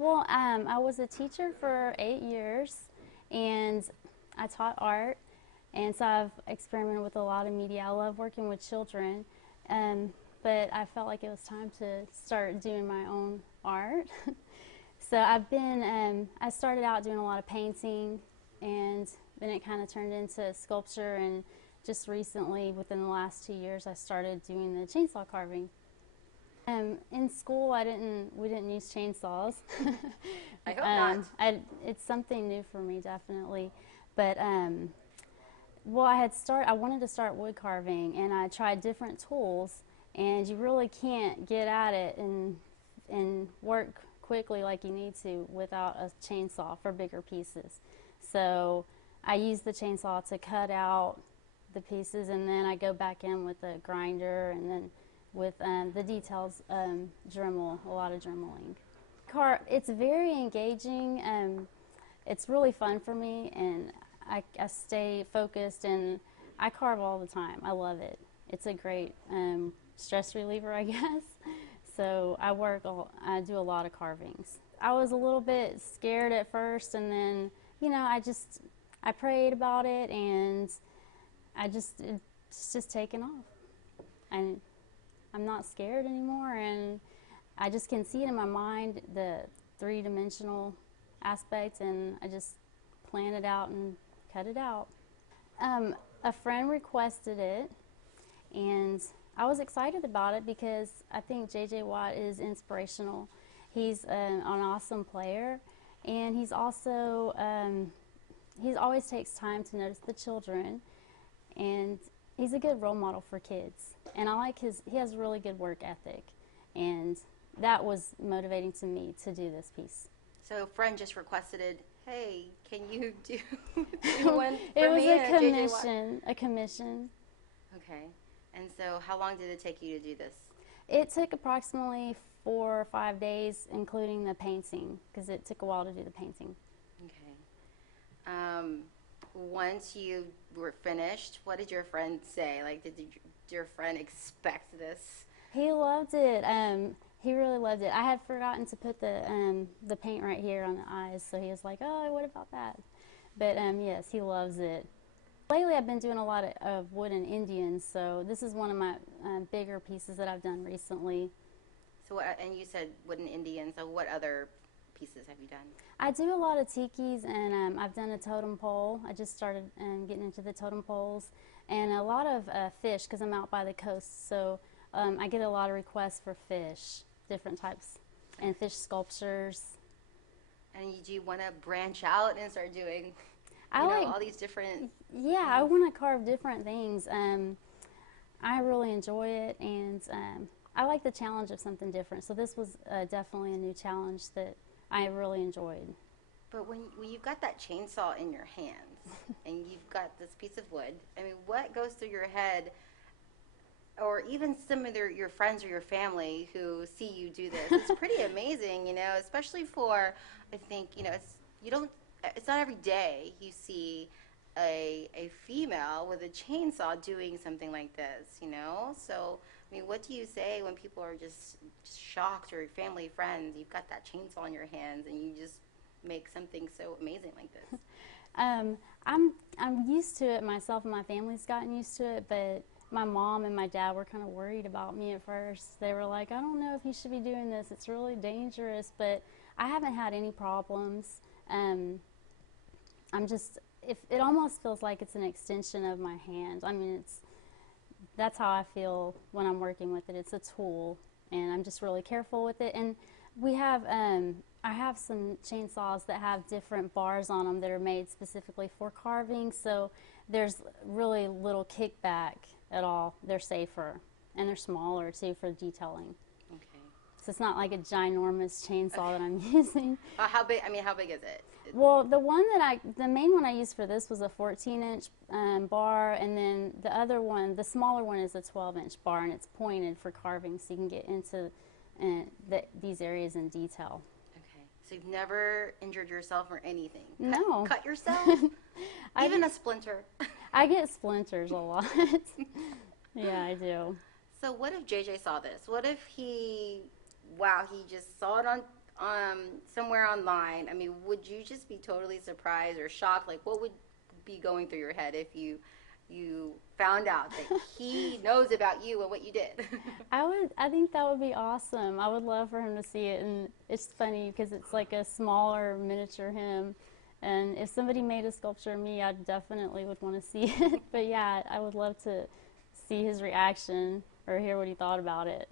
Well, I was a teacher for 8 years, and I taught art, and so I've experimented with a lot of media. I love working with children, but I felt like it was time to start doing my own art. So I started out doing a lot of painting, and then it kind of turned into sculpture, and just recently, within the last 2 years, I started doing the chainsaw carving. In school, we didn't use chainsaws. I hope not. It's something new for me, definitely. But well, I wanted to start wood carving, and I tried different tools, and you really can't get at it and work quickly like you need to without a chainsaw for bigger pieces. So I use the chainsaw to cut out the pieces, and then I go back in with a grinder, and then with the details, Dremel, a lot of dremeling. It's very engaging. It's really fun for me, and I stay focused, and I carve all the time. I love it. It's a great stress reliever, I guess. So I do a lot of carvings. I was a little bit scared at first, and then, I prayed about it, and it's just taken off. And I'm not scared anymore, and I just can see it in my mind, the three-dimensional aspect, and I just plan it out and cut it out. A friend requested it, and I was excited about it because I think J.J. Watt is inspirational. He's an awesome player, and he's also, he always takes time to notice the children, and he's a good role model for kids. And he has a really good work ethic, and that was motivating to me to do this piece. So a friend just requested it. Hey, can you do one for It was me? a commission. Okay. And so how long did it take you to do this? It took approximately 4 or 5 days, including the painting, because it took a while to do the painting. Okay. Once you were finished, what did your friend say? Like, did your friend expect this? He loved it. He really loved it. I had forgotten to put the paint right here on the eyes, so he was like, "Oh, what about that?" But yes, he loves it. Lately, I've been doing a lot of wooden Indians, so this is one of my bigger pieces that I've done recently. So, and you said wooden Indian. So, what other pieces have you done? I do a lot of tikis, and I've done a totem pole. I just started getting into the totem poles, and a lot of fish because I'm out by the coast. So I get a lot of requests for fish, different types, and fish sculptures. And do you want to branch out and start doing, all these different? Yeah, I want to carve different things. I really enjoy it, and I like the challenge of something different. So this was definitely a new challenge that I really enjoyed. But when you've got that chainsaw in your hands and you've got this piece of wood, I mean, what goes through your head, or even some of your friends or your family who see you do this? It's pretty amazing, especially for, I think, it's not every day you see a female with a chainsaw doing something like this, So, I mean, what do you say when people are just shocked, or family, friends, you've got that chainsaw in your hands and you just make something so amazing like this? I'm used to it myself, and my family's gotten used to it, but my mom and my dad were kind of worried about me at first. They were like, "I don't know if you should be doing this. It's really dangerous," but I haven't had any problems. It almost feels like it's an extension of my hand. I mean, that's how I feel when I'm working with it. It's a tool, and I'm just really careful with it. And I have some chainsaws that have different bars on them that are made specifically for carving, so there's really little kickback at all. They're safer, and they're smaller too for detailing. Okay. So it's not like a ginormous chainsaw that I'm using. How big? I mean, how big is it? Well, the main one I used for this was a 14-inch bar, and then the other one, the smaller one, is a 12-inch bar, and it's pointed for carving, so you can get into these areas in detail. Okay, so you've never injured yourself or anything? No. Cut yourself? Even a splinter? I get splinters a lot. Yeah, I do. So what if JJ saw this? What if he just saw it somewhere online, I mean, would you just be totally surprised or shocked? Like, what would be going through your head if you found out that he knows about you and what you did? I think that would be awesome. I would love for him to see it, and it's funny because it's like a smaller miniature him. And if somebody made a sculpture of me, I definitely would want to see it. But yeah, I would love to see his reaction or hear what he thought about it.